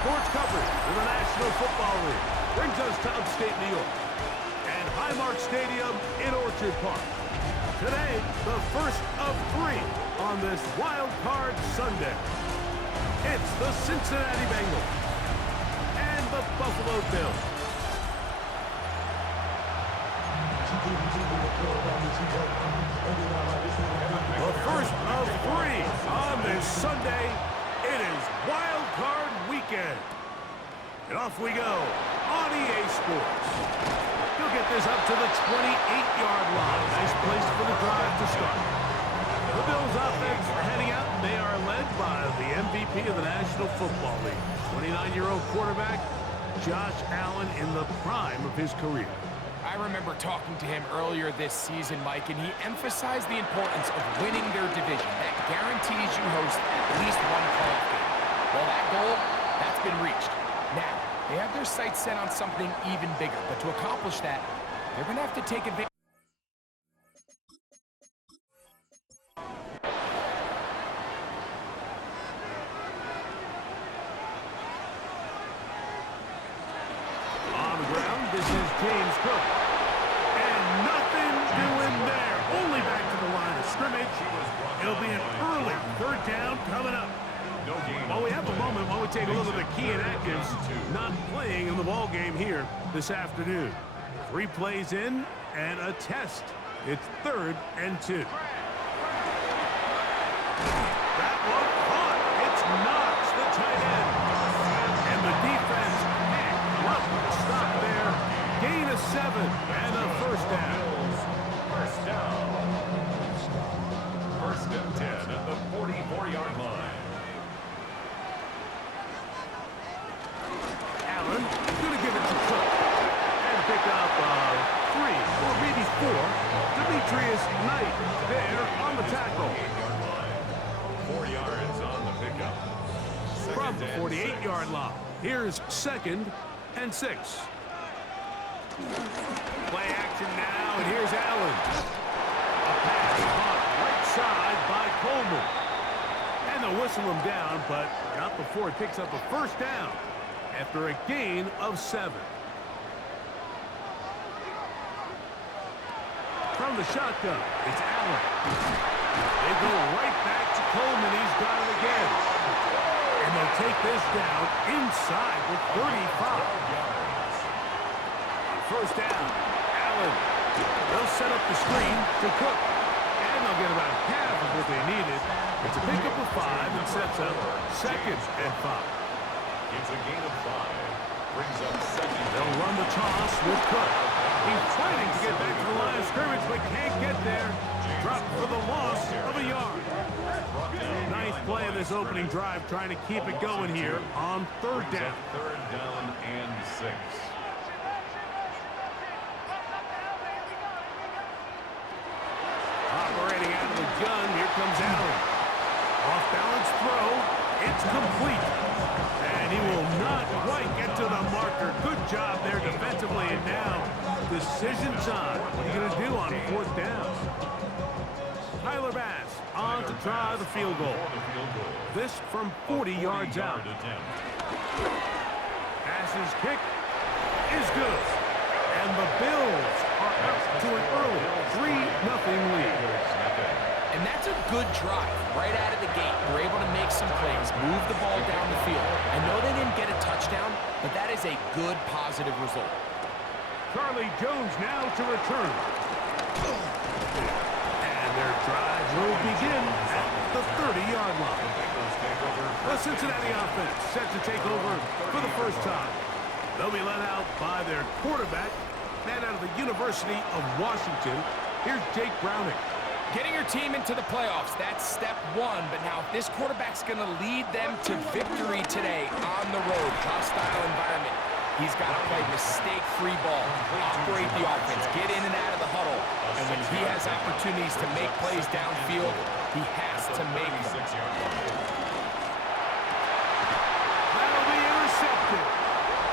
sports coverage in the National Football League brings us to upstate New York and Highmark Stadium in Orchard Park. Today, the first of 3 on this Wild Card Sunday. It's the Cincinnati Bengals and the Buffalo Bills. The first of 3 on this Sunday. It is Wild Card Weekend. And off we go on EA Sports. He'll get this up to the 28-yard line. Nice place for the drive to start. The Bills offense heading out. They are led by the MVP of the National Football League, 29-year-old quarterback Josh Allen in the prime of his career. I remember talking to him earlier this season, Mike, and he emphasized the importance of winning their division. That guarantees you host at least one playoff game. Well, that goal, that's been reached. Now, they have their sights set on something even bigger, but to accomplish that, they're going to have to take advantage. On the ground, this is James Cook. And nothing doing there. Only back to the line of scrimmage. It'll be an early 3rd down coming up. Well, we have a moment while we take a look at the key inactives not playing in the ball game here this afternoon. 3 plays in and a test. It's 3rd and 2. That one caught. It's Knox, the tight end. And the defense can't up the stop there. Gain of 7 and a 1st down. First down. 1st and 10 at the 44-yard line. Allen going to give it to Cook. And pick up 3 or maybe 4. Demetrius Knight there on the tackle. 4 yards on the pickup. From the 48-yard line. Here's 2nd and 6. Play action now, and here's Allen. A pass caught right side by Coleman. And they'll whistle him down, but not before he picks up a 1st down after a gain of 7. From the shotgun, it's Allen. They go right back to Coleman. He's got it again. And they'll take this down inside the 35. 1st down. Allen. They'll set up the screen to Cook. And they'll get about half of what they needed. It's a pickup of 5 and sets up 2nd and 5. It's a gain of 5. Brings up 2nd. They'll run the toss with Cook. He's fighting to get back to the line of scrimmage, but can't get there. Dropped for the loss of a yard. Nice play in this opening drive, trying to keep it going here on 3rd down. 3rd down and 6. Operating out of the gun, here comes Allen. Off-balance throw, it's complete. And he will not quite get to the marker. Good job there defensively, and now decision time. What are you going to do on 4th down? Tyler Bass on to try the field goal. This from 40 yards out. Pass's kick is good. And the Bills are up to an early 3-0 lead. And that's a good drive right out of the gate. We're able to make some plays, move the ball down the field. I know they didn't get a touchdown, but that is a good positive result. Charlie Jones now to return. And their drive will begin at the 30-yard line. The Cincinnati offense set to take over for the first time. They'll be led out by their quarterback, man out of the University of Washington. Here's Jake Browning. Getting your team into the playoffs, that's step 1. But now if this quarterback's going to lead them to victory today on the road, hostile environment, he's got to play mistake-free ball, operate the offense, get in and out of the huddle. And when he has opportunities to make plays downfield, he has to make them. That'll be intercepted.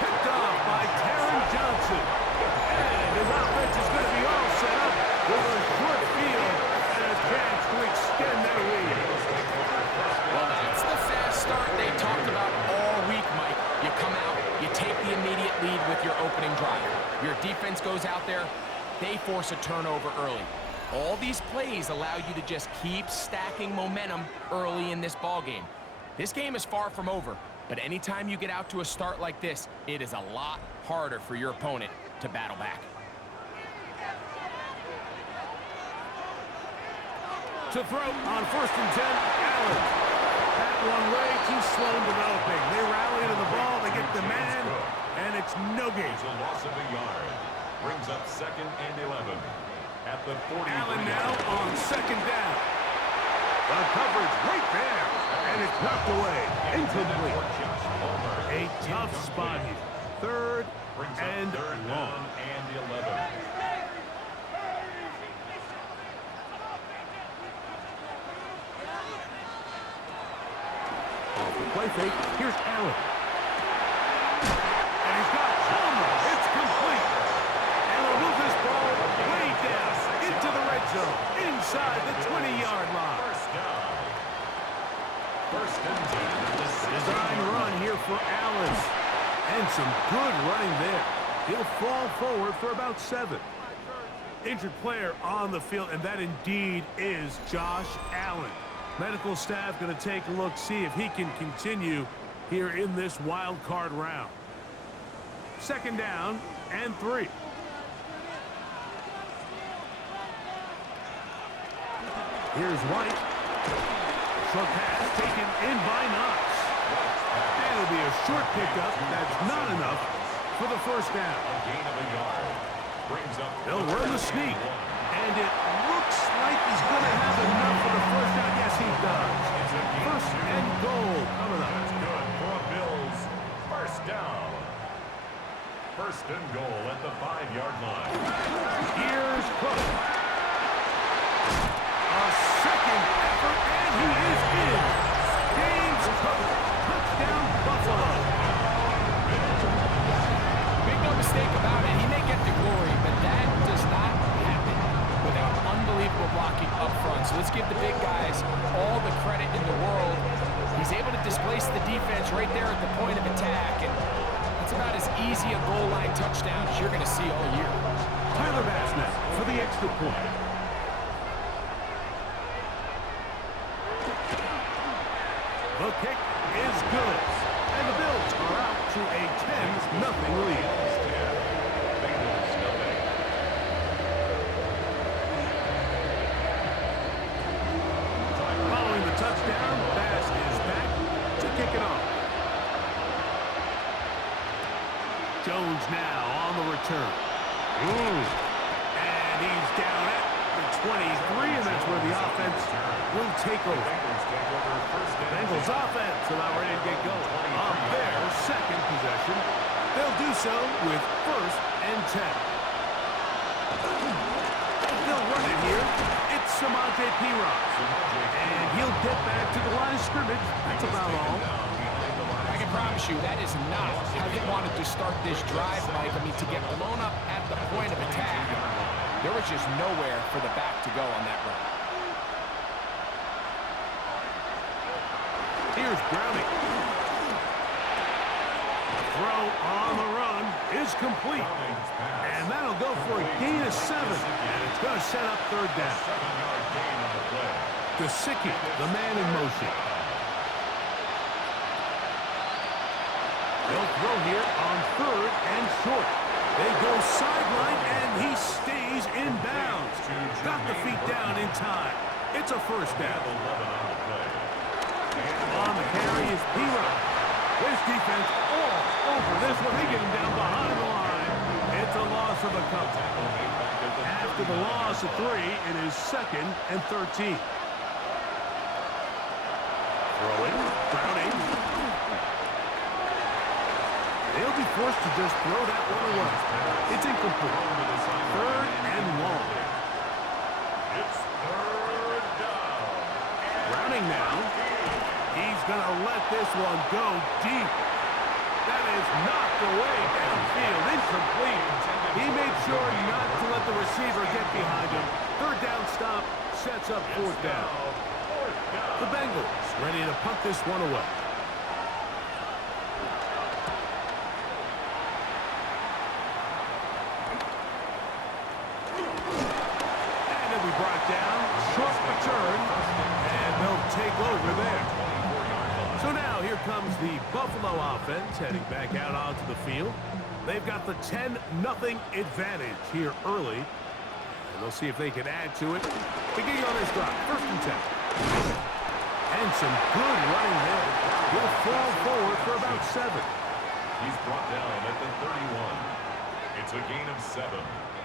Picked off by Taron Johnson. And his offense is going to be all set up with a short field and a chance to extend their lead. Well, that's the fast start they talked about all week, Mike. You lead with your opening drive. Your defense goes out there, they force a turnover early. All these plays allow you to just keep stacking momentum early in this ball game. This game is far from over, but anytime you get out to a start like this, it is a lot harder for your opponent to battle back. To throw on 1st and 10, Allen. That one way too slow in developing. They rally to the ball, they get the man, and it's no gain. It's a loss of a yard. Brings up 2nd and 11. At the 40. Allen now on 2nd down. The coverage right there, and it's knocked away. Incomplete. A tough spot here. 3rd and long. And 11. Play fake. Here's Allen. And he's got Palmer. It's complete. And he'll move this ball way down into the red zone, inside the 20-yard line. First down. 1st and 10. Design run here for Allen. And some good running there. He'll fall forward for about 7. Injured player on the field, and that indeed is Josh Allen. Medical staff going to take a look, see if he can continue here in this wild card round. 2nd down and 3. Here's White. Short pass taken in by Knox. And it'll be a short pickup. That's not enough for the 1st down. A gain of a yard. Brings up. They'll run the sneak. And it looks like he's going to have enough for the 1st down. Yes, he does. 1st and goal coming up. That's good for a Bills. 1st down. 1st and goal at the 5-yard line. Here's Cook. A 2nd effort, and he is in. James Cook. Touchdown, Buffalo. Make no mistake about it, he may get the glory, but that does not happen without unbelievable blocking up front. So let's give the big guys all the credit in the world. He's able to displace the defense right there at the point of attack, and it's about as easy a goal line touchdown as you're going to see all year. Tyler Bass now for the extra point. The kick is good, and the Bills are out to a 10-0 lead. Following the touchdown, Bass is back to kick it off. Jones now on the return. And he's down at the 23, and that's where the offense will take over. Bengals offense about ready to get going. On their 2nd possession, they'll do so with 1st and 10. They'll run it here. It's Samaje Perine. And he'll get back to the line of scrimmage. That's about all. I can promise you that is not how they wanted to start this drive, Mike. I mean, to get blown up at the point of attack, there was just nowhere for the back to go on that run. Here's Browning. Throw on the run is complete. And that'll go for a gain of 7. And it's going to set up 3rd down. Gesicki, the man in motion. They'll throw here on 3rd and short. They go sideline, and he stays in bounds. Got the feet down in time. It's a 1st down. On the carry is Perine. This defense all over this one. They get him down behind the line. It's a loss of a couple. After the loss of 3, it is 2nd and 13. Throwing, Browning. They'll be forced to just throw that one away. It's incomplete. 3rd and long. It's 3rd down. Browning now. He's going to let this one go deep. That is knocked away downfield. Incomplete. He made sure not to let the receiver get behind him. 3rd down stop sets up 4th down. The Bengals ready to punt this one away. brought down. Short return. And they'll take over there. So now here comes the Buffalo offense heading back out onto the field. They've got the 10-0 advantage here early. And they'll see if they can add to it. Beginning on this drive, 1st and 10. And some good running there. He'll fall forward for about 7. He's brought down at the 31. It's a gain of 7.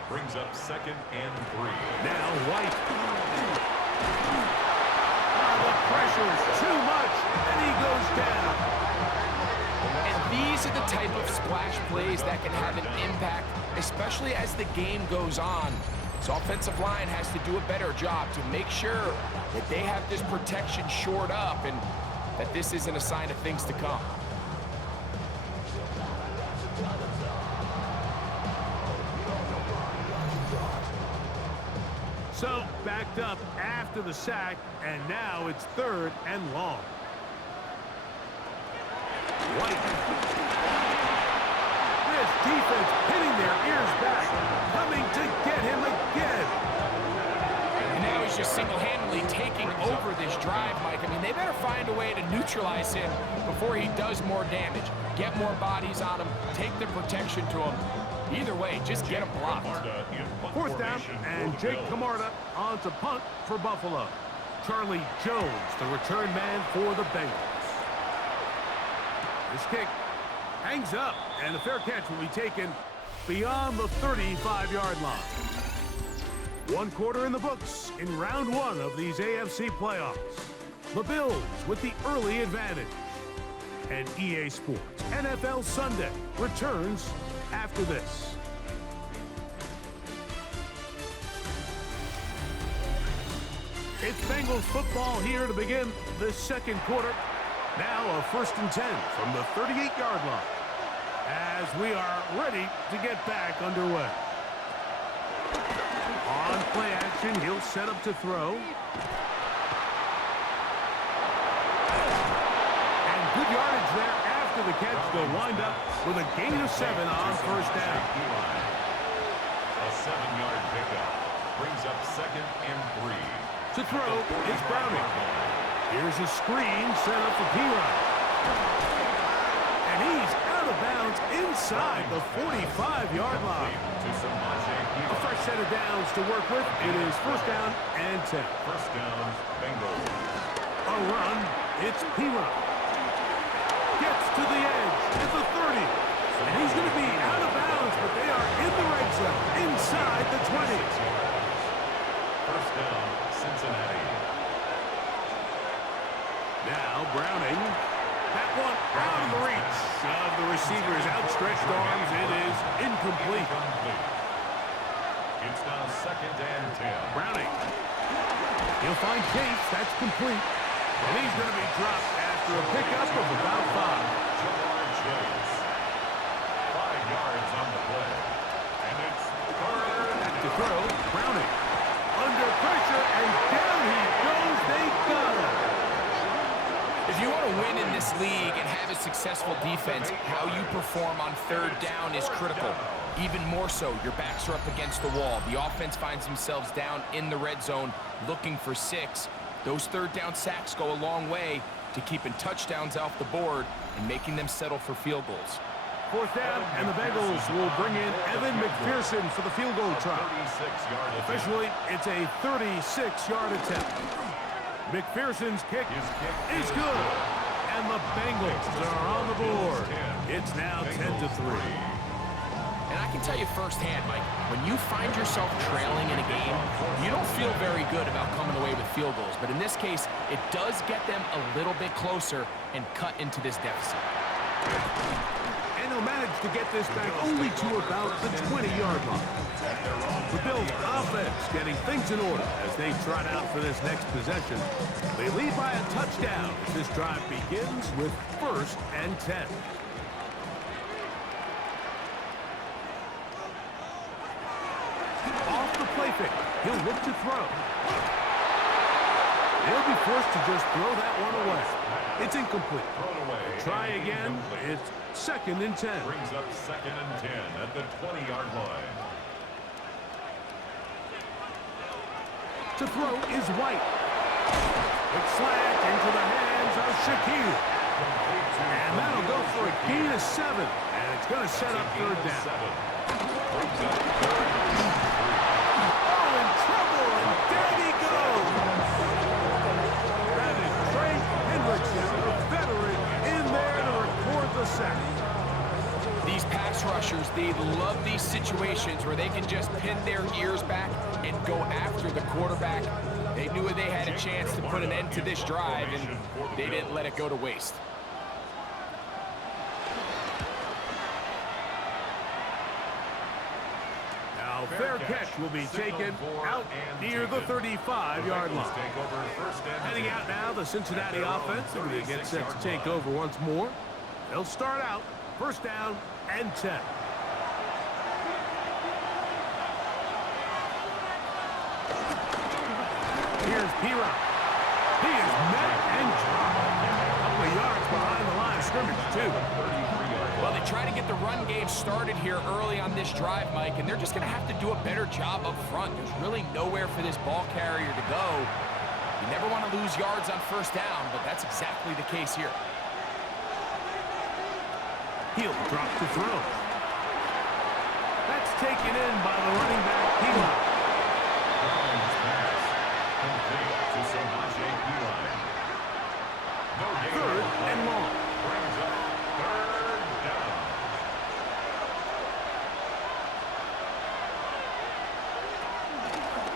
Brings up 2nd and 3. Now White. The pressure's too much, and he goes down. And these are the type of splash plays that can have an impact, especially as the game goes on. This offensive line has to do a better job to make sure that they have this protection shored up and that this isn't a sign of things to come. So, backed up after the sack, and now it's 3rd and long. White. This defense pinning their ears back, coming to get him again. And now he's just single-handedly taking over this drive, Mike. I mean, they better find a way to neutralize him before he does more damage. Get more bodies on him, take the protection to him. Either way, just get him blocked. 4th down, and Jake Camarda on to punt for Buffalo. Charlie Jones, the return man for the Bengals. This kick hangs up, and the fair catch will be taken beyond the 35-yard line. 1 quarter in the books in round 1 of these AFC playoffs. The Bills with the early advantage. And EA Sports NFL Sunday returns after this. It's Bengals football here to begin the 2nd quarter. Now a 1st and 10 from the 38-yard line as we are ready to get back underway. On play action, he'll set up to throw. And good yardage there after the catch. They'll wind up with a gain of 7 on 1st down. A 7-yard pickup brings up 2nd and 3. To throw is Browning. Here's a screen set up for P-Rod. And he's out of bounds inside the 45-yard line. A fresh set of downs to work with. It is 1st down and 10. 1st down, Bengals. A run. It's P-Rod. Gets to the edge at the 30. And he's going to be out of bounds, but they are in the red zone inside the 20. 1st down, Cincinnati. Now Browning. That one out of the reach of the receiver's outstretched arms. It is incomplete. It's now 2nd and 10. Browning. He'll find Chase. That's complete. And he's going to be dropped after a pickup of about 5. Chase. 5 yards on the play. And it's Back to throw. Browning. Under pressure, and down he goes. They got him. If you want to win in this league and have a successful defense, how you perform on 3rd down is critical. Even more so, your backs are up against the wall. The offense finds themselves down in the red zone looking for 6. Those 3rd down sacks go a long way to keeping touchdowns off the board and making them settle for field goals. 4th down, and the Bengals will bring in Evan McPherson for the field goal try. Officially, it's a 36-yard attempt. McPherson's kick is good, and the Bengals are on the board. It's now 10-3. And I can tell you firsthand, Mike, when you find yourself trailing in a game, you don't feel very good about coming away with field goals. But in this case, it does get them a little bit closer and cut into this deficit. And they'll manage to get this back only to about the 20-yard line. The Bills offense getting things in order as they trot out for this next possession. They lead by a touchdown as this drive begins with 1st and 10. Off the play fake, he'll look to throw. He'll be forced to just throw that one away. It's incomplete. Try again. It's 2nd and 10. Brings up 2nd and 10 at the 20-yard line. To throw is White. Quick slant into the hands of Shaquille. And that'll go for a gain of 7. And it's going to set up third down. Oh, in trouble, and down he goes. That is Trey Hendrickson, the veteran, in there to record the sack. These pass rushers, they love these situations where they can just pin their ears back and go after the quarterback. They knew they had a chance to put an end to this drive, and they didn't let it go to waste. Now, fair catch will be taken out near the 35-yard line. Heading out now, the Cincinnati offense. They're going to get set to take over once more. They'll start out first down and 10. Here's P-Rock. He is met and dropped. A couple of yards behind the line of scrimmage, too. Well, they try to get the run game started here early on this drive, Mike, and they're just going to have to do a better job up front. There's really nowhere for this ball carrier to go. You never want to lose yards on first down, but that's exactly the case here. He'll drop to throw. That's taken in by the running back, P-Rock. Third and long.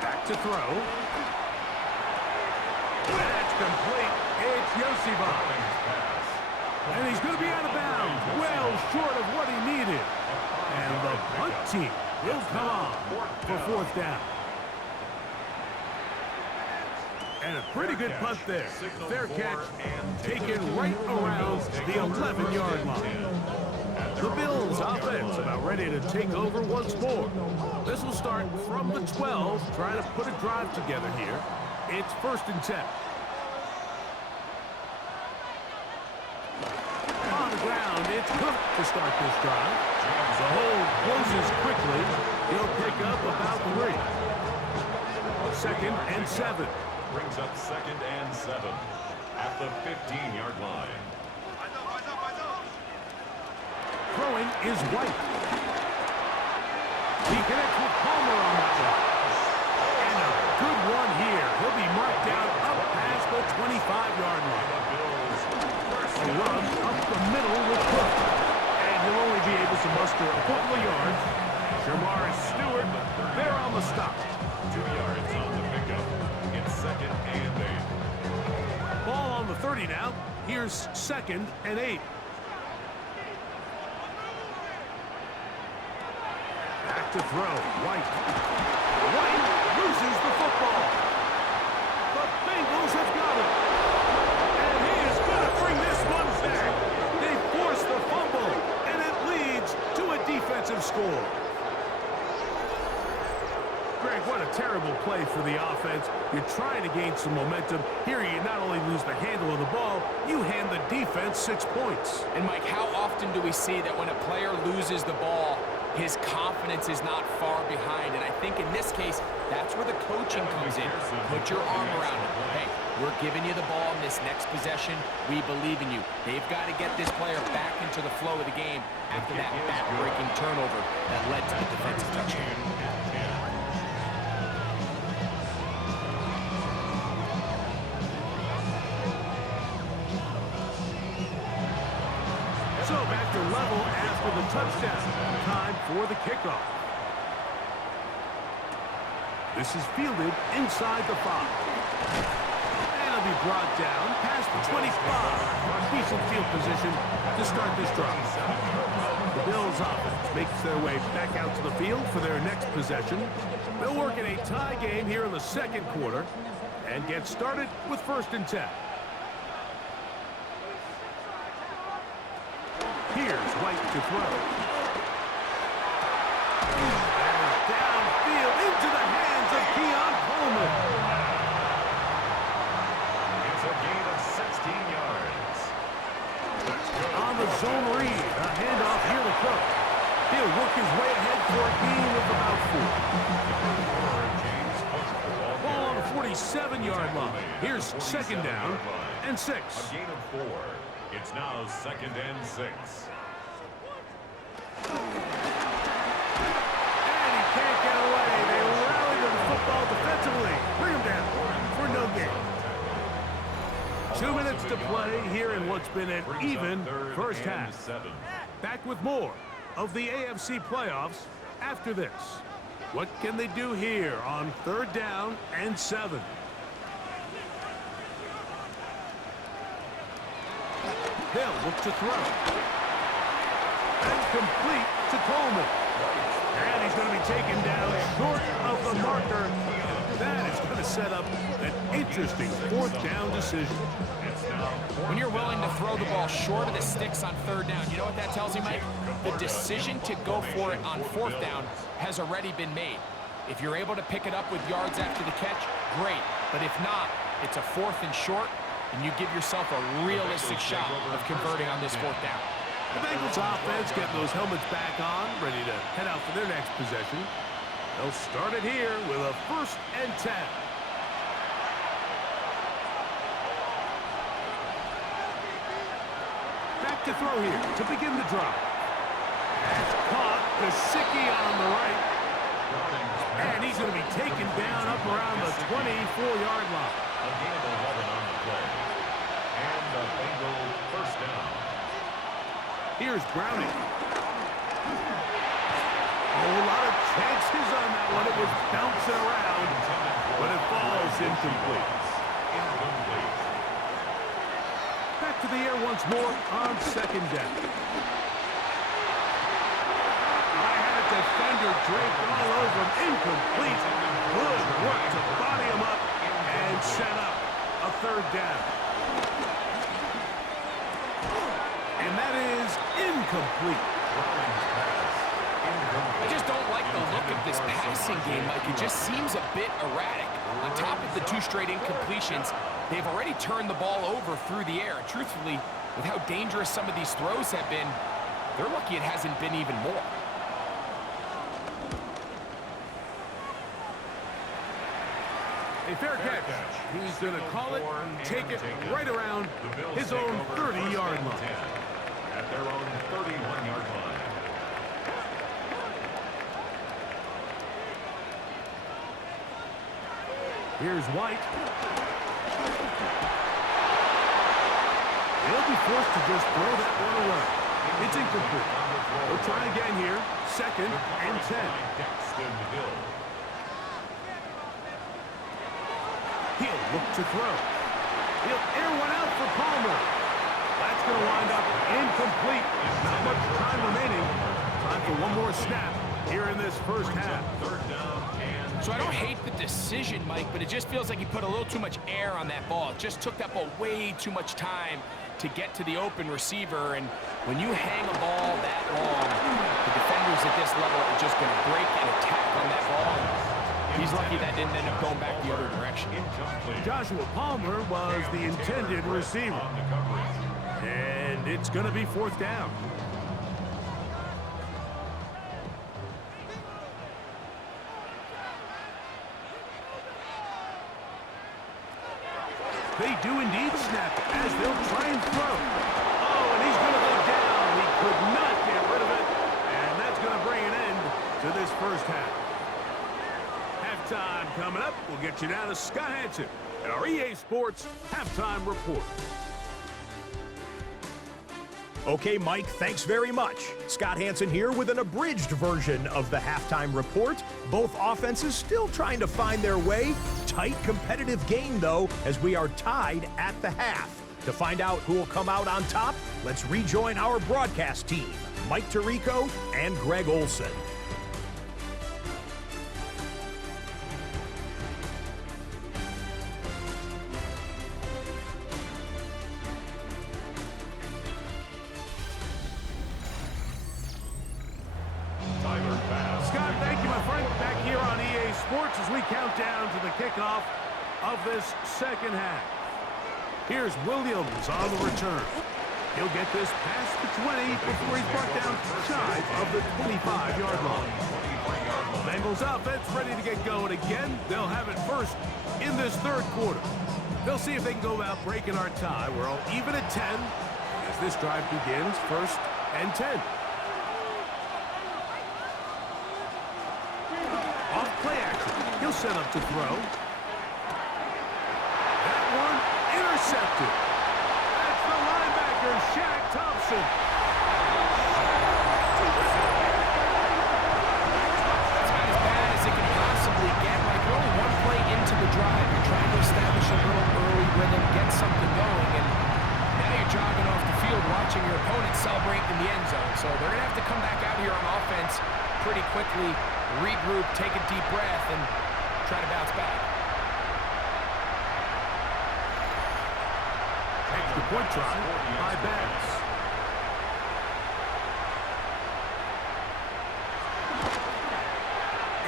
Back to throw. That's complete. It's Yosibon. And he's going to be out of bounds. Well short of what he needed. And the punt team will come on for fourth down. And a pretty good punt there. Fair catch taken right around the 11-yard line. The Bills offense about ready to take over once more. This will start from the 12, trying to put a drive together here. It's first and 10. On the ground, it's Cook to start this drive. The hold closes quickly. He'll pick up about 3. Second and 7. Brings up second and 7 at the 15-yard line. Throwing is White. He connects with Palmer on that one. And a good one here. He'll be marked down up past the 25-yard line. A run up the middle with Cook. And he'll only be able to muster a couple of yards. Shamar Stewart, there on the stop. 2 yards on the pickup. It's second and 8. Ball on the 30 now. Here's second and 8. Back to throw. White. White loses the football. The Bengals have got it. And he is going to bring this one back. They force the fumble, and it leads to a defensive score. Greg, what a terrible play for the offense. You're trying to gain some momentum. Here you not only lose the handle of the ball, you hand the defense 6 points. And, Mike, how often do we see that when a player loses the ball, his confidence is not far behind? And I think in this case, that's where the coaching comes in. Put your arm around him. Hey, we're giving you the ball in this next possession. We believe in you. They've got to get this player back into the flow of the game after that back-breaking turnover that led to the defensive touchdown. So back to level after the touchdown. Time for the kickoff. This is fielded inside the 5. And it'll be brought down past the 25. Decent field position to start this drive. The Bills offense makes their way back out to the field for their next possession. They'll work in a tie game here in the second quarter and get started with first and 10. Here's White to throw. And downfield into the hands of Keon Coleman. It's a gain of 16 yards. On the zone read, a handoff here to Cook. He'll work his way ahead for a gain of about 4. Ball on the 27-yard line. Here's second down and 6. A gain of 4. It's now second and 6. And he can't get away. They rally to the football defensively. Bring him down for no gain. 2 minutes to play here in what's been an even first half. Back with more of the AFC playoffs after this. What can they do here on 3rd down and 7? They'll look to throw. That's complete to Coleman. And he's going to be taken down short of the marker. That is going to set up an interesting 4th down decision. When you're willing to throw the ball short of the sticks on 3rd down, you know what that tells you, Mike? The decision to go for it on 4th down has already been made. If you're able to pick it up with yards after the catch, great. But if not, it's a 4th and short, and you give yourself a realistic shot of converting on this 4th down. The Bengals offense getting those helmets back on, ready to head out for their next possession. They'll start it here with a 1st and 10. Back to throw here to begin the drive. That's caught. Gesicki on the right. And he's going to be taken down up around the 24-yard line. A gain of 11 on the play. And the Bengals 1st down. Here's Browning. A whole lot of chances on that one. It was bouncing around, but it falls incomplete. Back to the air once more on 2nd down. I had a defender draped all over him. Incomplete. Good work to body him up and set up a 3rd down. And that is incomplete. I just don't like the look of this passing game, Mike. It just seems a bit erratic. On top of the 2 straight incompletions, they've already turned the ball over through the air. Truthfully, with how dangerous some of these throws have been, they're lucky it hasn't been even more. A fair catch. He's going to call it and take it right around his own 30-yard line. At their own 31-yard line. Here's White. They'll be forced to just throw that one away. It's incomplete. They'll try again here. 2nd and 10. He'll look to throw. He'll air one out for Palmer. That's going to wind up incomplete. Not much time remaining. Time for one more snap here in this first half. 3rd down and So I don't hate the decision, Mike, but it just feels like he put a little too much air on that ball. It just took that ball way too much time to get to the open receiver. And when you hang a ball that long, the defenders at this level are just going to break and attack on that ball. He's lucky that didn't end up going back the other direction. Joshua Palmer was the intended receiver. And it's going to be 4th down. They do indeed snap it as they'll try and throw. Oh, and he's going to go down. He could not get rid of it. And that's going to bring an end to this first half. Halftime coming up. We'll get you down to Scott Hansen at our EA Sports Halftime Report. Okay, Mike, thanks very much. Scott Hansen here with an abridged version of the halftime report. Both offenses still trying to find their way. Tight competitive game, though, as we are tied at the half. To find out who will come out on top, let's rejoin our broadcast team, Mike Tirico and Greg Olson. Scott, thank you, my friend. Back here on EA Sports as we count down to the kickoff of this second half. Here's Williams on the return. He'll get this past the 20 before he's brought down shy of the 25-yard line. Bengals offense ready to get going again. They'll have it first in this third quarter. They'll see if they can go about breaking our tie. We're all even at 10 as this drive begins, first and 10. Off play action. He'll set up to throw. That one intercepted. That's the linebacker, Shaq Thompson. That's about as bad as it can possibly get. Like, we're only one play into the drive. You're trying to establish a little early rhythm, get something going, and now you're jogging off the field watching your opponent celebrate in the end zone. So they're going to have to come back out here on offense pretty quickly, regroup, take a deep breath, and try to bounce back. Extra point try by Bass.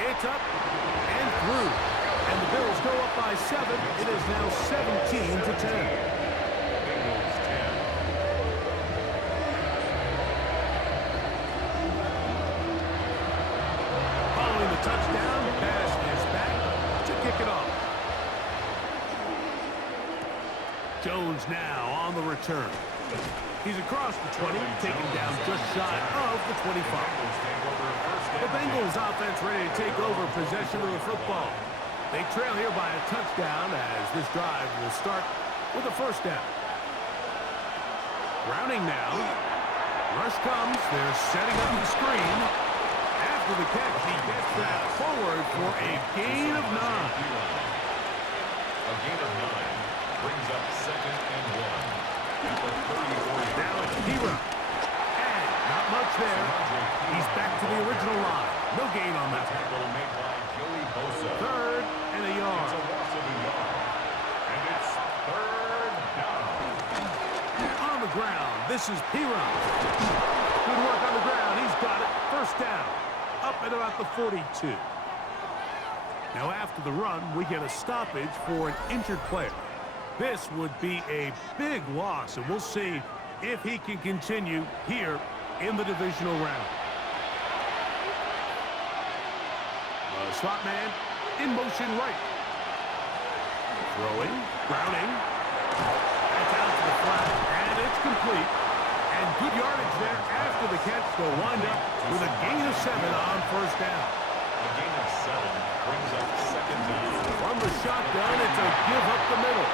It's up and through. And the Bills go up by 7. It is now 17-10. Touchdown, Bass is back to kick it off. Jones now on the return. He's across the 20, taken down just shy of the 25. The Bengals offense ready to take over possession of the football. They trail here by a touchdown as this drive will start with a first down. Browning now. Rush comes. They're setting up the screen. After the catch, he gets that forward for a gain of 9. A gain of 9 brings up 2nd and 1. At the 34. Now it's Hero. And not much there. He's back to the original line. No gain on that. Tackle made by Joey Bosa. 3rd and a yard. It's a loss of a yard. And it's 3rd down. On the ground, this is Hero. Good work on the ground. He's got it. First down. Up at about the 42. Now after the run, we get a stoppage for an injured player. This would be a big loss, and we'll see if he can continue here in the divisional round. The slot man in motion right. Throwing, Browning. That's out to the flat, and it's complete. And good yardage there after the catch. They'll wind up with a gain of 7 on first down. A gain of 7 brings up 2nd down. From the shotgun, it's a give up the middle.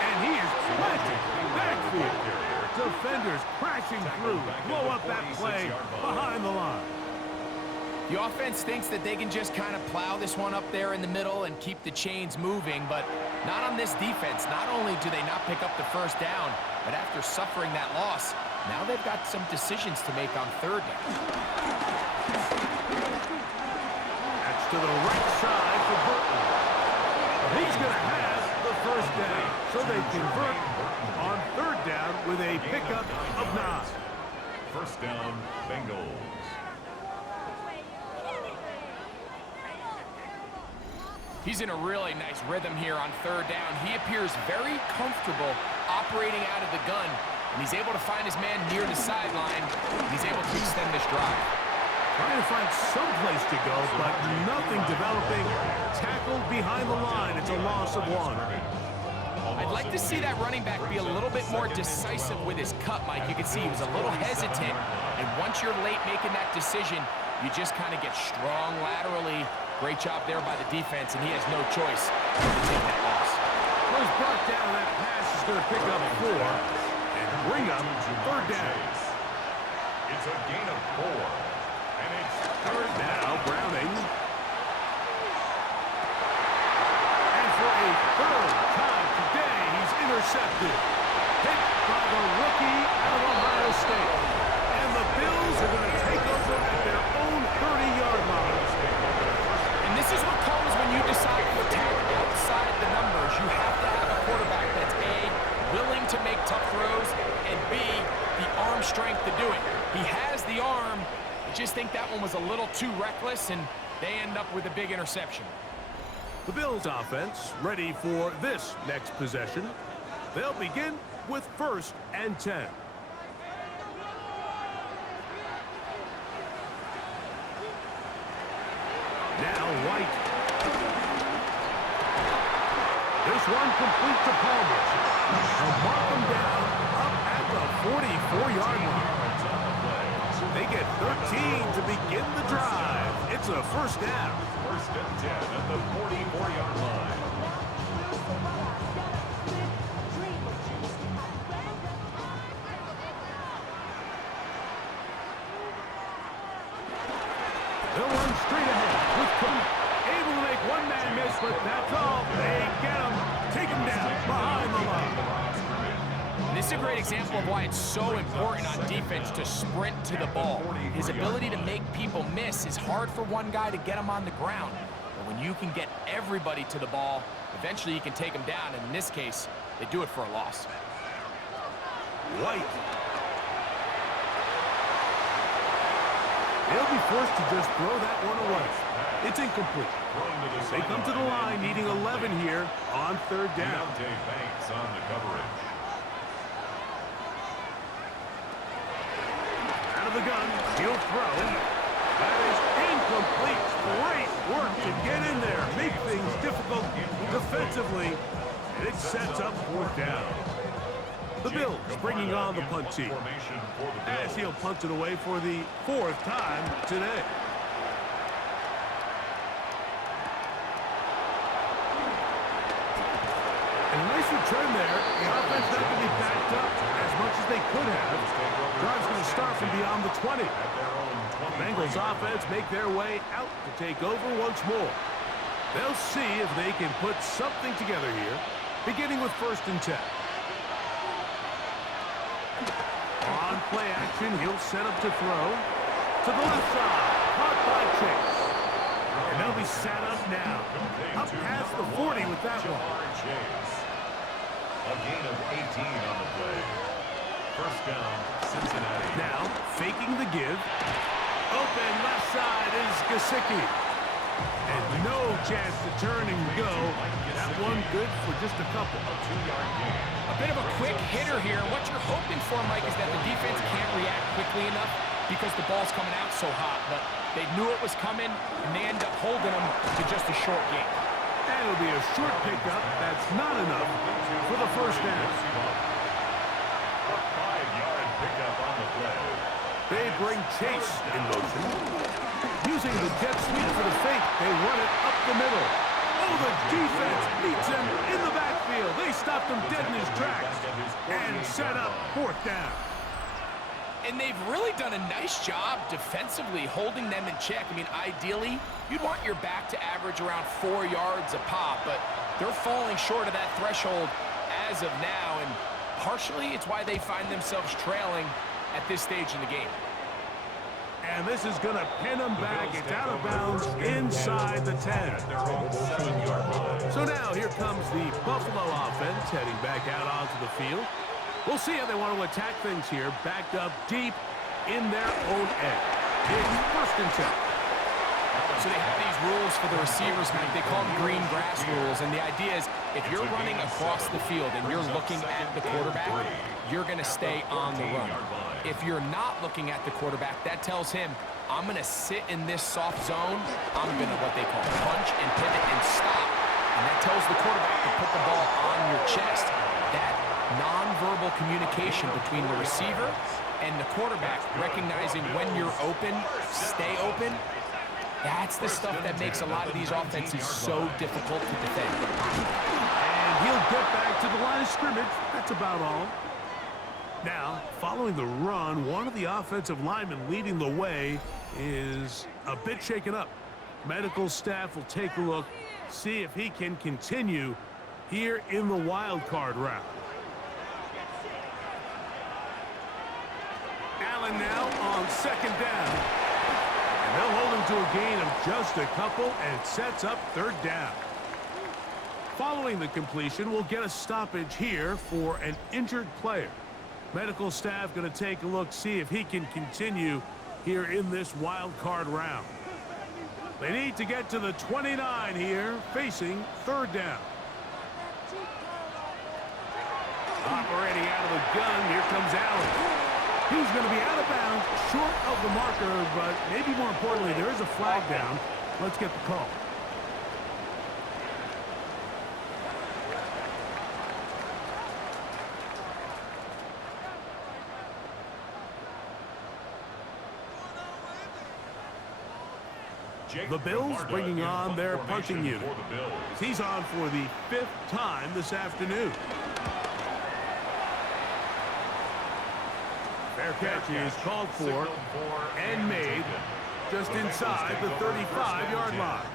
And he is planted backfield. Defenders crashing through. Blow up that play behind the line. The offense thinks that they can just kind of plow this one up there in the middle and keep the chains moving, but not on this defense. Not only do they not pick up the first down, but after suffering that loss, now they've got some decisions to make on 3rd down. That's to the right side for Burton. He's going to have the first down, so they convert on 3rd down with a pickup of 9. First down, Bengals. He's in a really nice rhythm here on 3rd down. He appears very comfortable operating out of the gun, and he's able to find his man near the sideline. He's able to extend this drive. Trying to find some place to go, but nothing developing. Tackled behind the line. It's a loss of 1. I'd like to see that running back be a little bit more decisive with his cut, Mike. You can see he was a little hesitant, and once you're late making that decision, you just kind of get strong laterally. Great job there by the defense, and he has no choice but to take that loss. Well, he's brought down. That pass is going to pick up 4 and bring up 3rd down. It's a gain of 4, and it's 3rd Now Browning. And for a 3rd time today, he's intercepted. Hit by the rookie out of Ohio State. And the Bills are going to take over at their own 30-yard line. And this is what comes when you decide to attack outside the numbers. You have to have a quarterback that's A, willing to make tough throws, and B, the arm strength to do it. He has the arm. I just think that one was a little too reckless, and they end up with a big interception. The Bills offense ready for this next possession. They'll begin with 1st and 10. Now White. This one complete to Palmer. They'll mark them down up at the 44-yard line. They get 13 to begin the drive. It's a first down. First and 10 at the 44-yard line. They'll run straight ahead with Cook. Able to make one man miss, but that's all. They get him. Take him down behind the line. This is a great example of why it's so important on defense to sprint to the ball. His ability to make people miss is hard for one guy to get him on the ground. But when you can get everybody to the ball, eventually you can take them down. And in this case, they do it for a loss. White. They'll be forced to just throw that one away. It's incomplete. They come to the line needing 11 here on third down. Banks on the coverage. Out of the gun, he'll throw. That is incomplete. Great work to get in there, make things difficult defensively, and it sets up fourth down. The Bills bringing on the punt team, as he'll punt it away for the fourth time today. And a nice return there. The offense not going to be backed up as much as they could have. Drive's going to start from beyond the 20. Bengals offense make their way out to take over once more. They'll see if they can put something together here, beginning with first and 10. On play action, he'll set up to throw. To the left side, caught by Chase. And they'll be set up now. Up past the 40 with that one. A gain of 18 on the play. First down, Cincinnati. Now, faking the give. Open left side is Gesicki. And no chance to turn and go. That one good for just a couple. A 2-yard gain. A bit of a quick hitter here. What you're hoping for, Mike, is that the defense can't react quickly enough because the ball's coming out so hot. But they knew it was coming, and they end up holding them to just a short gain. And it'll be a short pickup. That's not enough for the first down. A 5-yard pickup on the play. They bring Chase in motion. Using the jet sweep for the fake, they run it up the middle. Oh, the defense beats him in the backfield. They stopped him dead in his tracks and set up fourth down. And they've really done a nice job defensively holding them in check. I mean, ideally, you'd want your back to average around 4 yards a pop, but they're falling short of that threshold as of now, and partially it's why they find themselves trailing at this stage in the game. And this is going to pin them back. It's out of bounds inside the 10. So now here comes the Buffalo offense heading back out onto the field. We'll see how they want to attack things here, backed up deep in their own end. It's first and 10. So they have these rules for the receivers, Mike. They call them green grass rules, and the idea is if you're running across the field and you're looking at the quarterback, you're going to stay on the run. If you're not looking at the quarterback, that tells him, I'm going to sit in this soft zone. I'm going to what they call punch and pivot and stop. And that tells the quarterback to put the ball on your chest. That nonverbal communication between the receiver and the quarterback, recognizing when you're open, stay open, that's the stuff that makes a lot of these offenses so difficult to defend. And he'll get back to the line of scrimmage. That's about all. Now, following the run, one of the offensive linemen leading the way is a bit shaken up. Medical staff will take a look, see if he can continue here in the wild card round. Allen now on second down. And they'll hold him to a gain of just a couple and sets up third down. Following the completion, we'll get a stoppage here for an injured player. Medical staff going to take a look, see if he can continue here in this wild card round. They need to get to the 29 here, facing third down. Operating out of the gun, here comes Allen. He's going to be out of bounds, short of the marker, but maybe more importantly, there is a flag down Let's get the call. The Bills bringing on their punting unit. He's on for the 5th time this afternoon. Fair catch is called for and made just inside the 35-yard line.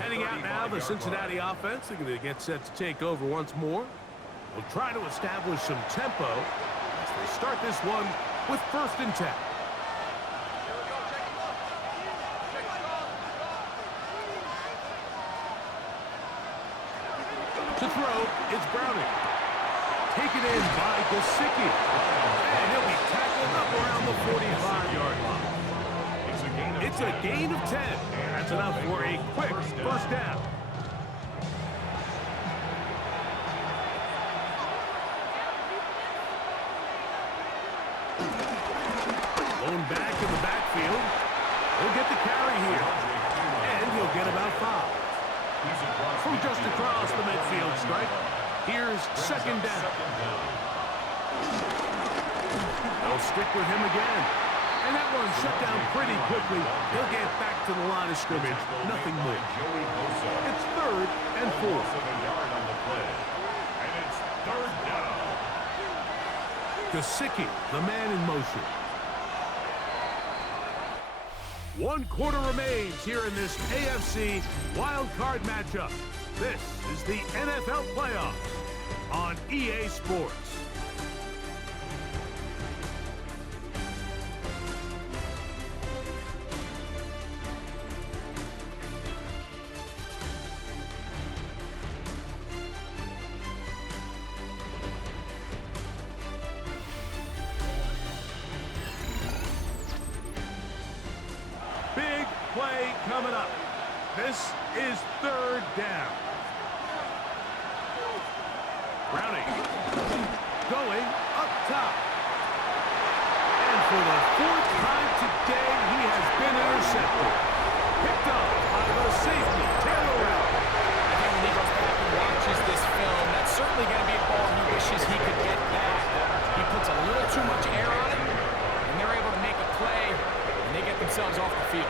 Heading out now, the Cincinnati offense. They're going to get set to take over once more. They'll try to establish some tempo as they start this one with 1st and 10. To throw, it's Browning. Taken in by Gesicki. And he'll be tackled up around the 45-yard line. It's a gain of 10. That's enough for a quick 1st down. Lone back in the backfield. He'll get the carry here. And he'll get about 5. From just across the midfield stripe, here's 2nd down. They'll stick with him again. And that one shut down pretty quickly. He'll get back to the line of scrimmage. Nothing more. It's 3rd and 4. And it's 3rd down. Gesicki, the man in motion. 1 quarter remains here in this AFC wild card matchup. This is the NFL playoffs on EA Sports. Big play coming up. This is 3rd down. Browning going up top. And for the 4th time today, he has been intercepted. Picked up by the safety, Taylor Rapp. I think when he goes back and watches this film, that's certainly going to be a ball he wishes he could get back. He puts a little too much air on it, and they're able to make a play, and they get themselves off the field.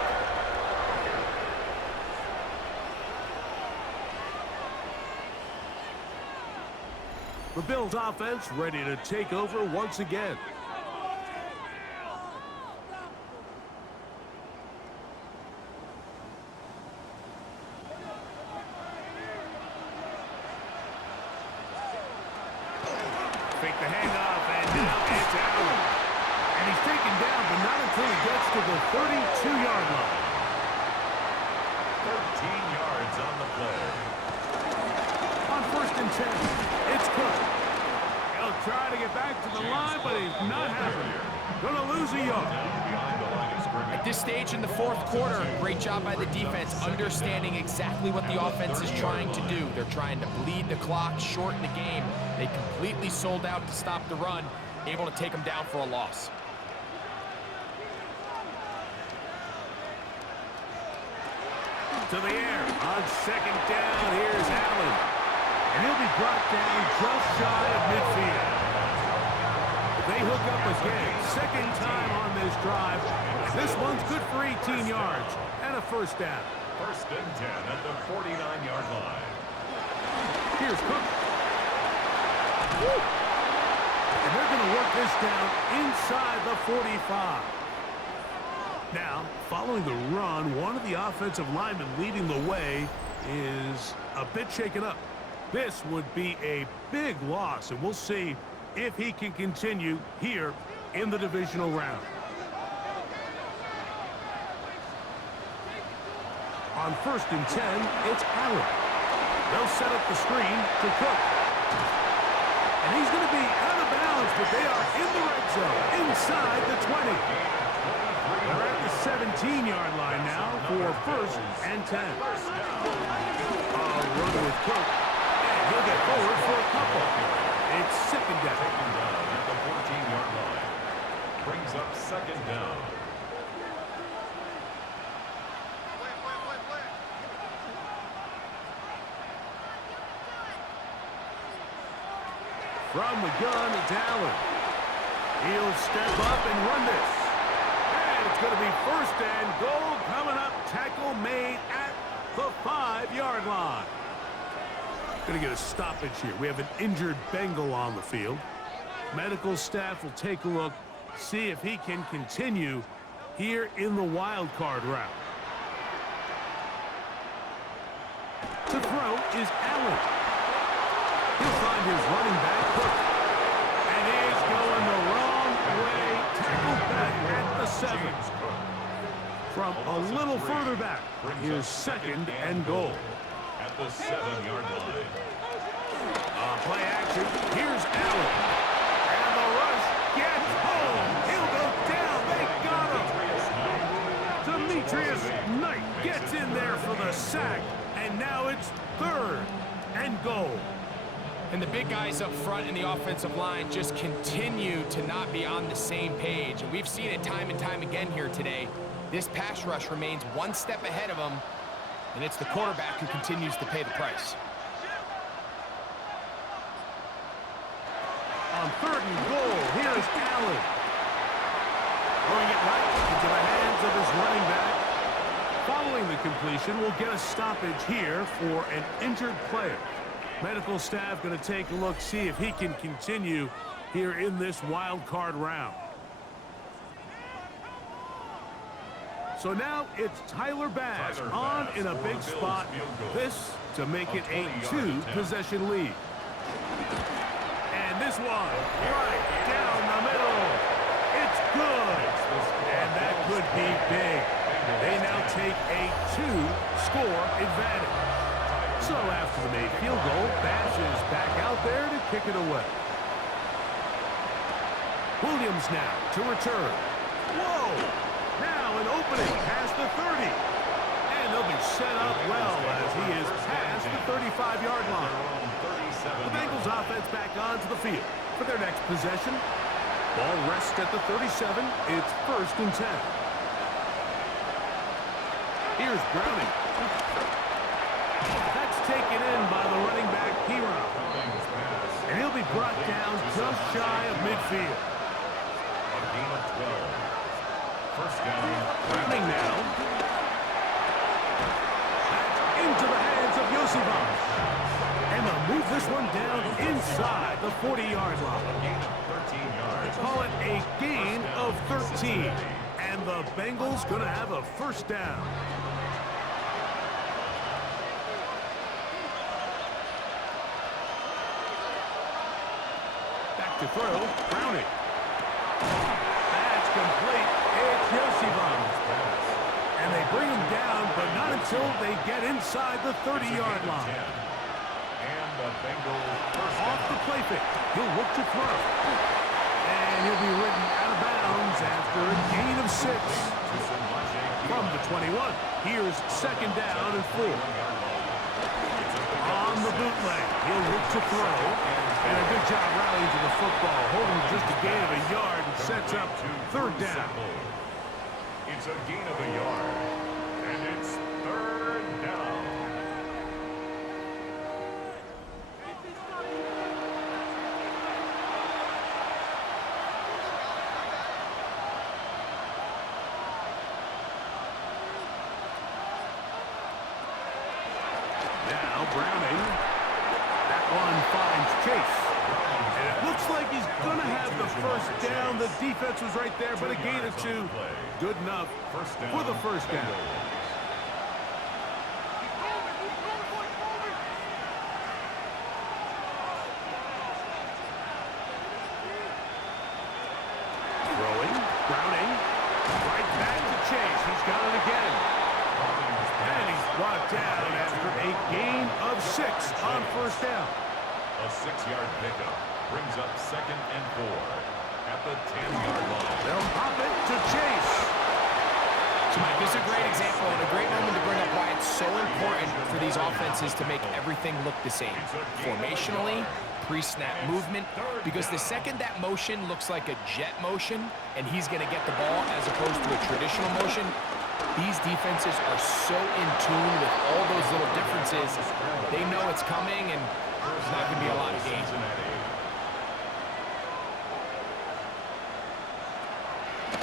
The Bills offense ready to take over once again. Fake the handoff, and now it's Allen. And he's taken down, but not until he gets to the 32-yard line. 13 yards on the play. On 1st and 10, it's Cook. He'll try to get back to the line, but he's not happening. Gonna lose a yard. At this stage in the 4th quarter, great job by the defense understanding exactly what the offense is trying to do. They're trying to bleed the clock, shorten the game. They completely sold out to stop the run, able to take them down for a loss. To the air on 2nd down. Here's Allen. And he'll be brought down just shy of midfield. They hook up again. 2nd time on this drive. And this one's good for 18 yards and a 1st down. 1st and 10 at the 49-yard line. Here's Cook. Woo! And they're going to work this down inside the 45. Now, following the run, one of the offensive linemen leading the way is a bit shaken up. This would be a big loss, and we'll see if he can continue here in the divisional round. On 1st and 10, it's Allen. They'll set up the screen to Cook. And he's going to be out of bounds, but they are in the red zone, inside the 20. They're at the 17-yard line now for 1st and 10. A run with Cook, and he'll get forward for a couple. It's 2nd down. Taken down at the 14-yard line. Brings up 2nd down. From the gun, it's Allen. He'll step up and run this. And it's going to be first and goal coming up. Tackle made at the 5-yard line. Going to get a stoppage here. We have an injured Bengal on the field. Medical staff will take a look, see if he can continue here in the wild card round. To throw is Allen. He'll find his running back, Cook. And he's going the wrong way. Tackled back at the 7. From a little further back, here's second and goal. At the 7-yard line. Play action. Here's Allen. And the rush gets home. He'll go down. They got him. Demetrius Knight gets in there for the sack. And now it's third and goal. And the big guys up front in the offensive line just continue to not be on the same page. And we've seen it time and time again here today. This pass rush remains one step ahead of them, and it's the quarterback who continues to pay the price. On third and goal, here's Allen. Throwing it right into the hands of his running back. Following the completion, we'll get a stoppage here for an injured player. Medical staff going to take a look, see if he can continue here in this wild card round. So now it's Tyler Bass on in a big spot. This to make it a 2-possession lead. And this one right down the middle. It's good. And that could be big. They now take a 2-score advantage. So after the made field goal, Bass is back out there to kick it away. Williams now to return. Whoa! Now an opening past the 30. And they'll be set up well as he is past the 35-yard line. The Bengals offense back onto the field for their next possession. Ball rests at the 37. It's first and 10. Here's Browning. That's taken in by the running back, Piron. And he'll be brought down just shy of midfield. A gain of 12. First down. Browning now. That's into the hands of Yosibov. And they'll move this one down inside the 40-yard line. A gain of 13 yards. Call it a gain of 13. And the Bengals going to have a first down. Back to throw. Browning. That's complete. It's Yosibov. And they bring him down, but not until they get inside the 30-yard line. And the Bengals first Off the play fake. He'll look to throw. And he'll be ridden out of bounds after a gain of 6. From the 21. Here's second down and 4. On the bootleg. He'll look to throw. And a good job rallying to the football. Holding just a gain of a yard and sets up third down. It's a gain of a yard. And it's third down. Now Browning. That one finds Chase. And it looks like he's going to have the first down. The defense was right there, but a gain of 2. Good enough for the first down. Throwing. Browning. Right back to Chase. He's got it again. And he's brought down after a gain of 6 on first down. A 6-yard pickup brings up second and 4 at the 10-yard line. They'll pop it to Chase. So, Mike, this is a great example and a great moment to bring up why it's so important for these offenses to make everything look the same. Formationally, pre-snap movement, because the second that motion looks like a jet motion and he's going to get the ball as opposed to a traditional motion, these defenses are so in tune with all those little differences. They know it's coming, and there's not going to be a lot of gains.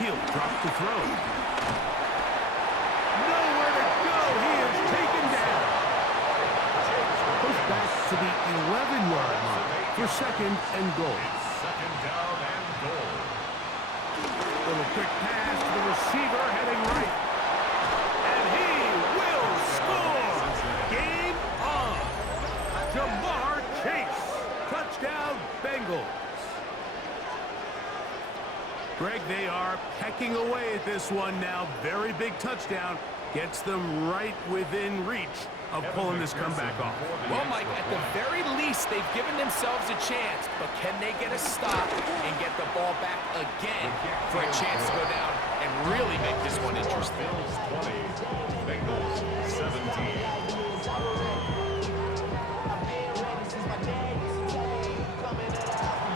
He'll drop to throw. Nowhere to go. He is taken down. Goes back to the 11-yard line for second and goal. Second down and goal. Little quick pass to the receiver heading right. And he will score. Game on. Jamar Chase. Touchdown, Bengals. Greg, they are pecking away at this one now. Very big touchdown. Gets them right within reach of pulling this comeback off. Well, Mike, at the very least, they've given themselves a chance, but can they get a stop and get the ball back again for a chance to go down and really make this one interesting? Bills 20, Bengals 17.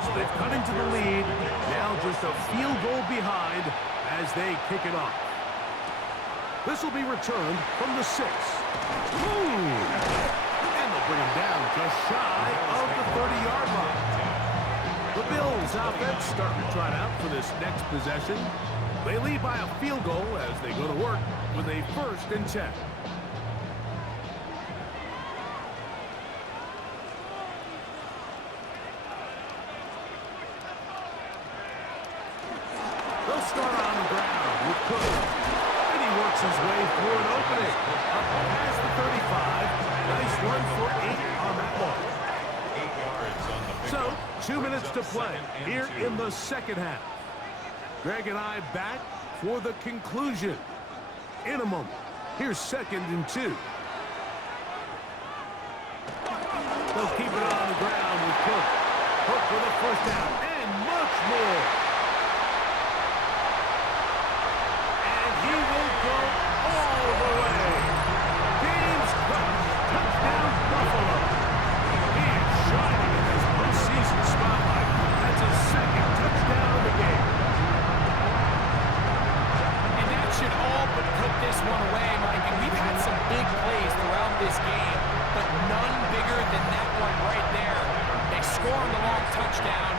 So they've cut into the lead. Now just a field goal behind as they kick it off. This will be returned from the 6. Boom! And they'll bring him down just shy of the 30-yard line. The Bills offense starting to trot out for this next possession. They lead by a field goal as they go to work with a 1st and 10. They'll start on the ground with Cook. And he works his way through an opening. Up past the 35. Nice run for 8 on that ball. 8 yards on the pickup. So, 2 minutes to play here in the second half. Greg and I back for the conclusion. In a moment, here's 2nd and 2. They'll keep it on the ground with Cook. Cook with a 1st down and much more. And he will go all the way. James Cook, touchdown Buffalo. He is shining in this postseason spotlight. That's his 2nd touchdown of the game. And that should all but put this one away, Mike. And we've had some big plays throughout this game, but none bigger than that one right there. They score on the long touchdown,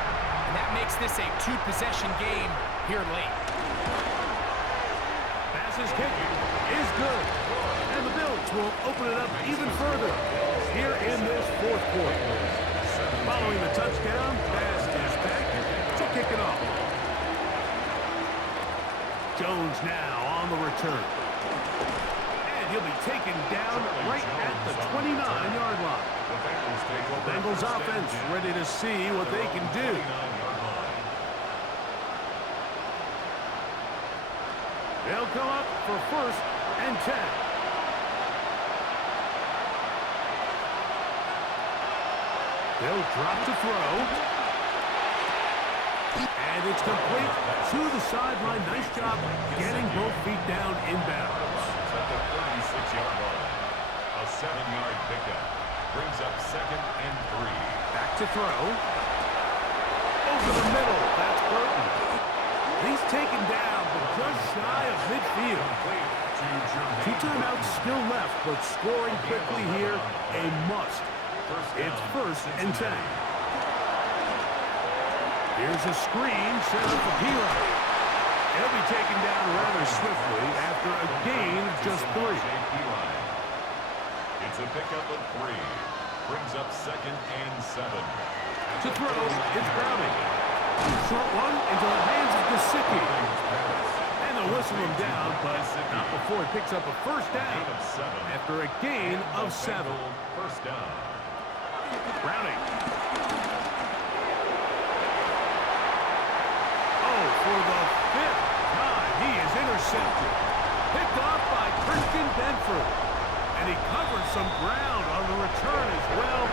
and that makes this a 2-possession game here late. Pass's kick is good. And the Bills will open it up even further here in this 4th quarter. Following the touchdown, pass is back to kick it off. Jones now on the return. And he'll be taken down right at the 29-yard line. The Bengals offense ready to see what they can do. They'll come up for 1st and 10. They'll drop to throw. And it's complete to the sideline. Nice job getting both feet down inbounds. At the 36-yard line. A 7-yard pickup. Brings up 2nd and 3. Back to throw. Over the middle. That's Burton. He's taken down, but just shy of midfield. 2 timeouts still left, but scoring quickly here, a must. It's 1st and 10. Here's a screen set up for Pira. He'll be taken down rather swiftly after a gain of just 3. It's a pickup of 3. Brings up 2nd and 7. To throw, it's Browning. Short one into the hands of Gesicki. And they'll whistle him down, but not before he picks up a 1st down after a gain of 7. 1st down. Browning. Oh, for the 5th time, he is intercepted. Picked off by Christian Benford. And he covers some ground on the return as well.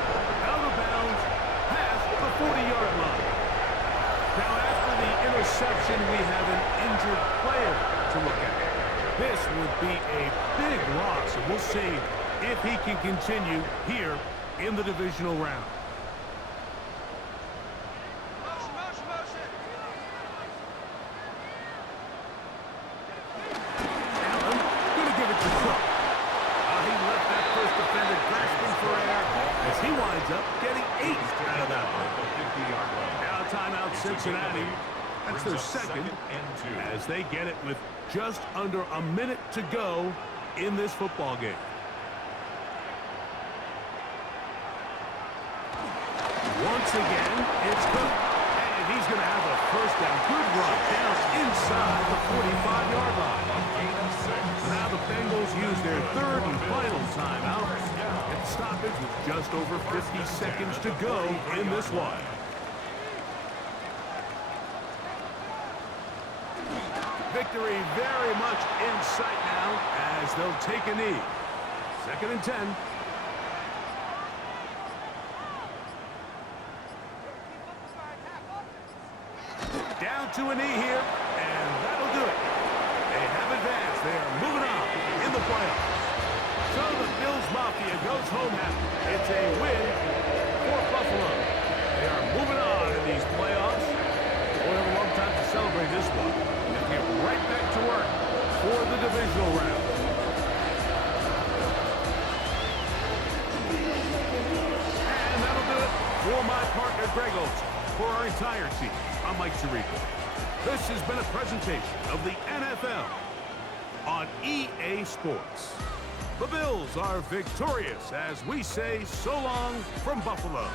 Out of bounds, past the 40-yard line. Now, after the interception, we have an injured player to look at. This would be a big loss, and we'll see if he can continue here in the divisional round. Allen, going to give it to Cook. He left that first defender grasping for air as he winds up getting 8 out of that one. Now timeout Cincinnati. That's their second, as they get it with just under a minute to go in this football game. Once again, it's Cook, and he's going to have a first down. Good run down inside the 45-yard line. Now the Bengals use their third and final timeout. And the stoppage with just over 50 seconds to go in this one. Victory very much in sight now as they'll take a knee. 2nd and 10. Down to a knee here, and that'll do it. They have advanced. They are moving on in the playoffs. So the Bills Mafia goes home happy. It's a win for Buffalo. They are moving on in these playoffs. We'll have a long time to celebrate this one. They'll get right back to work for the divisional round. And that'll do it for my partner, Greg Olson. For our entire team, I'm Mike Tirico. This has been a presentation of the NFL on EA Sports. The Bills are victorious as we say so long from Buffalo.